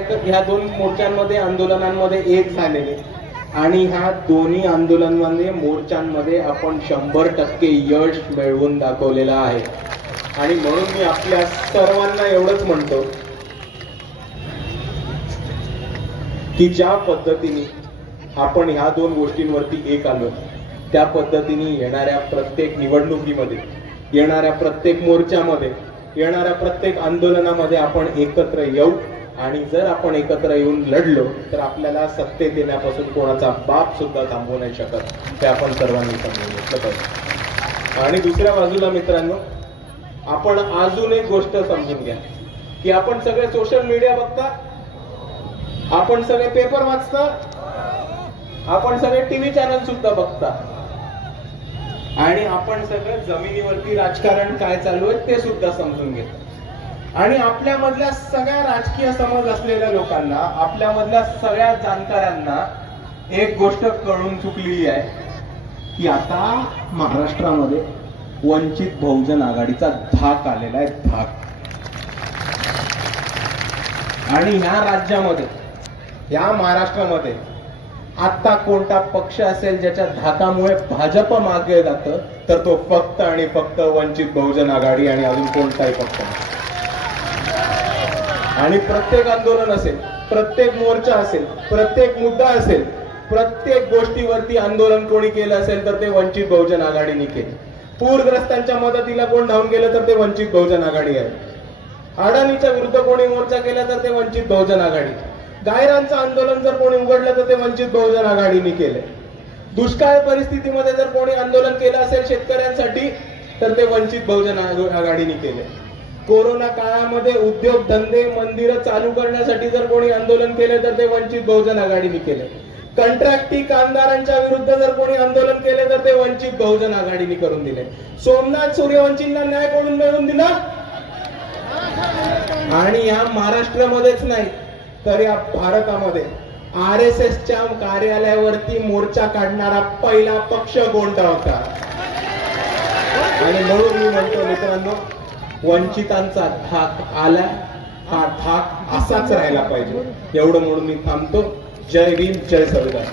ह्या दोन मोर्चांमध्ये आंदोलनांमध्ये एक झालेले. आणि ह्या दोन्ही आंदोलनांमध्ये मोर्चांमध्ये आपण शंभर टक्के यश मिळवून दाखवलेलं आहे. आणि म्हणून मी आपल्या सर्वांना एवढंच म्हणतो की ज्या पद्धतीने आपण ह्या दोन गोष्टींवरती एक आलो त्या पद्धतीने येणाऱ्या प्रत्येक निवडणुकीमध्ये येणाऱ्या प्रत्येक मोर्चामध्ये येणाऱ्या प्रत्येक आंदोलनामध्ये आपण एकत्र येऊ. आणि जर आपण एकत्र येऊन लढलो तर आपल्याला सत्तेत येण्यापासून कोणाचा बाप सुद्धा थांबवू नाही शकत. ते आपण सर्वांनी समजून घेतलं पाहिजे. आणि दुसऱ्या बाजूला मित्रांनो आपण अजून एक गोष्ट समजून घ्या की आपण सगळे सोशल मीडिया बघता आपण सगळे पेपर वाचता आपण सगळे टीव्ही चॅनल सुद्धा बघता. आणि आपण सगळं जमिनीवरती राजकारण काय चालू आहे ते सुद्धा समजून घेतो आणि आपल्यामधल्या सगळ्या राजकीय समज असलेल्या लोकांना आपल्यामधल्या सगळ्या जाणकारांना एक गोष्ट कळून चुकली आहे की आता महाराष्ट्रामध्ये वंचित बहुजन आघाडीचा धाक आलेला आहे धाक. आणि ह्या राज्यामध्ये या महाराष्ट्रामध्ये आता कोणता पक्ष असेल ज्याच्या धाकामुळे भाजप मागे जातं तर तो फक्त आणि फक्त वंचित बहुजन आघाडी आणि अजून कोणताही पक्ष नाही. आणि प्रत्येक आंदोलन असेल प्रत्येक मोर्चा असेल प्रत्येक मुद्दा असेल प्रत्येक गोष्टीवरती आंदोलन कोणी केलं असेल तर ते वंचित बहुजन आघाडीने केले. पूरग्रस्तांच्या मदतीला कोण धावून गेलं तर ते वंचित बहुजन आघाडी आहे. अडाणीच्या विरुद्ध कोणी मोर्चा केला तर ते वंचित बहुजन आघाडी. गायरांचं आंदोलन जर कोणी उघडलं तर ते वंचित बहुजन आघाडीने केले दुष्काळ परिस्थितीमध्ये जर कोणी आंदोलन केलं असेल शेतकऱ्यांसाठी तर ते वंचित बहुजन आघाडीने केले कोरोना काळामध्ये उद्योग धंदे मंदिरं चालू करण्यासाठी जर कोणी आंदोलन केले तर ते वंचित बहुजन आघाडीने केले. कंत्राटी कामगारांच्या विरुद्ध जर कोणी आंदोलन केले तर ते वंचित बहुजन आघाडीने करून दिले. सोमनाथ सूर्यवंशींना न्याय कोणून मिळवून दिला? आणि या महाराष्ट्रामध्येच नाही तर या भारतामध्ये आर एस एसच्या कार्यालयावरती मोर्चा काढणारा पहिला पक्ष कोणता होता? आणि म्हणून मी म्हणतो मित्रांनो वंचितांचा धाक आला हा धाक असाच राहायला पाहिजे. एवढं म्हणून मी थांबतो. जय भीम जय संविधान